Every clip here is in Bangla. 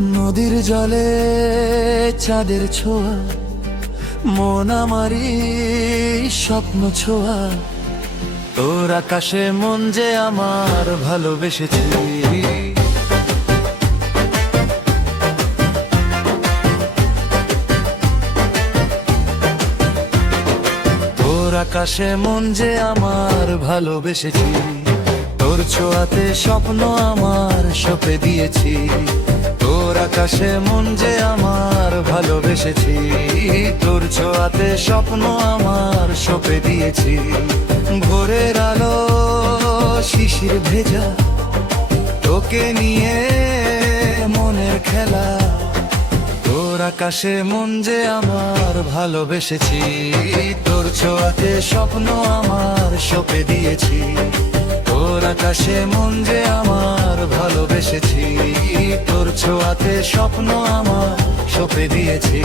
নদীর জলে চাঁদের ছোঁয়া, মন আমারই স্বপ্ন ছোঁয়া। তোর আকাশে মন যে আমার ভালোবেসেছি। তোর আকাশে মন যে আমার ভালোবেসেছি। তোর ছোঁয়াতে স্বপ্ন আমার সঁপে দিয়েছি। তোর আকাশে মন যে আমার ভালোবেসেছি। তোর ছোঁয়াতে স্বপ্ন আমার সঁপে দিয়েছি। ভোরের আলো শিশির ভেজা, তোকে নিয়ে মনের খেলা। তোর আকাশে মন যে আমার ভালোবেসেছি। তোর ছোঁয়াতে স্বপ্ন আমার সঁপে দিয়েছি। তোর আকাশে মন যে আমার ভালোবেসেছি। তোর ছোঁয়াতে স্বপ্ন আমার সঁপে দিয়েছি।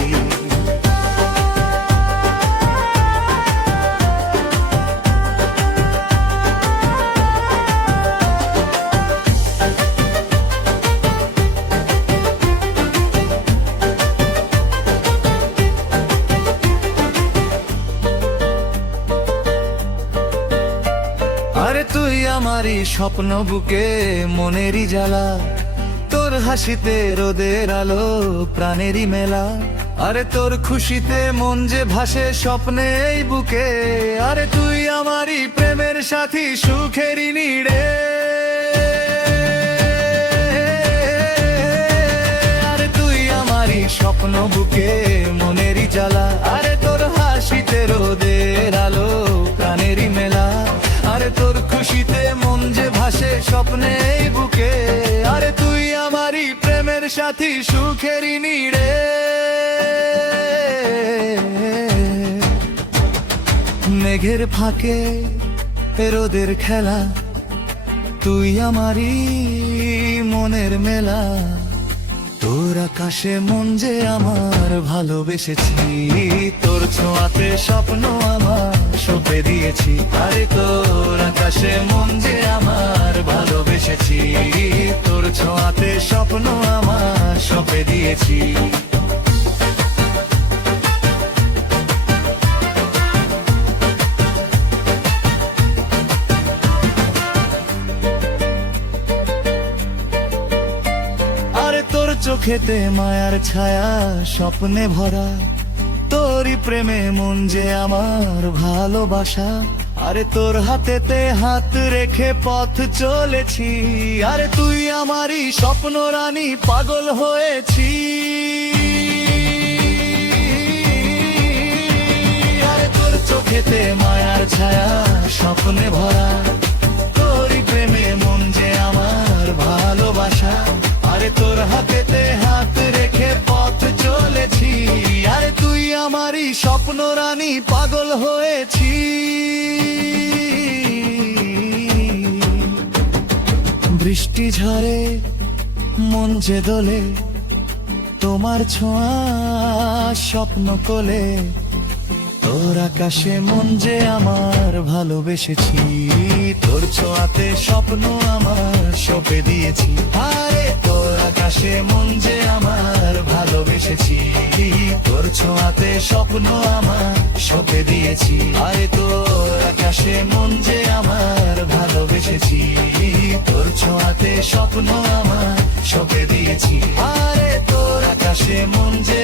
আরে তুই আমারই স্বপ্ন বুকে মনেরই জ্বালা। তোর হাসিতে রোদের আলো প্রাণেরই মেলা। আরে তোর খুশিতে মন যে ভাসে স্বপ্নে এই বুকে। আরে তুই আমারই প্রেমের সাথী সুখেরই নীড়ে। আরে তুই আমারই স্বপ্ন বুকে মনেরই জ্বালা। আরে তোর হাসিতে রোদের আলো প্রাণেরই মেলা। আরে তোর খুশিতে মন যে ভাসে স্বপ্নে এই বুকে। আরে তুই আমারই প্রেমের সাথী সুখেরই নীড়ে। মেঘের ফাঁকে রোদের খেলা, তুই আমারই মনের মেলা। তোর আকাশে মন যে আমার ভালোবেসেছি। তোর ছোঁয়াতে স্বপ্ন আমার সঁপে দিয়েছি। আরে তোর আকাশে মন যে আমার ভালোবেসেছি। তোর ছোঁয়াতে স্বপ্ন আমার সঁপে দিয়েছি। তোর চোখেতে মায়ার ছায়া স্বপ্নে ভরা। তোরই প্রেমে মন যে আমার ভালোবাসা। আরে তোর হাতেতে হাত রেখে পথ চলেছি। আরে তুই আমারই স্বপ্ন রানী পাগল হয়েছি। আরে তোর চোখেতে মায়ার ছায়া স্বপ্নে ভরা। তোরই প্রেমে মন যে আমার ভালোবাসা। আরে তোর হাতেতে হাত রেখে পথ চলেছি। আরে তুই আমারই স্বপ্ন রানী পাগল হয়েছি। বৃষ্টি ঝরে মন যে দোলে, তোমার ছোঁয়া স্বপ্ন কোলে। তোর আকাশে মন যে আমার ভালোবেসেছি। তোর ছোঁয়াতে স্বপ্ন আমার সঁপে দিয়েছি। আরে তোর আকাশে মন যে আমার ভালোবেসেছি। তোর ছোঁয়াতে স্বপ্ন আমার সঁপে দিয়েছি। আরে তোর আকাশে মন যে আমার ভালোবেসেছি। তোর ছোঁয়াতে স্বপ্ন আমার সঁপে দিয়েছি। আরে তোর আকাশে মন যে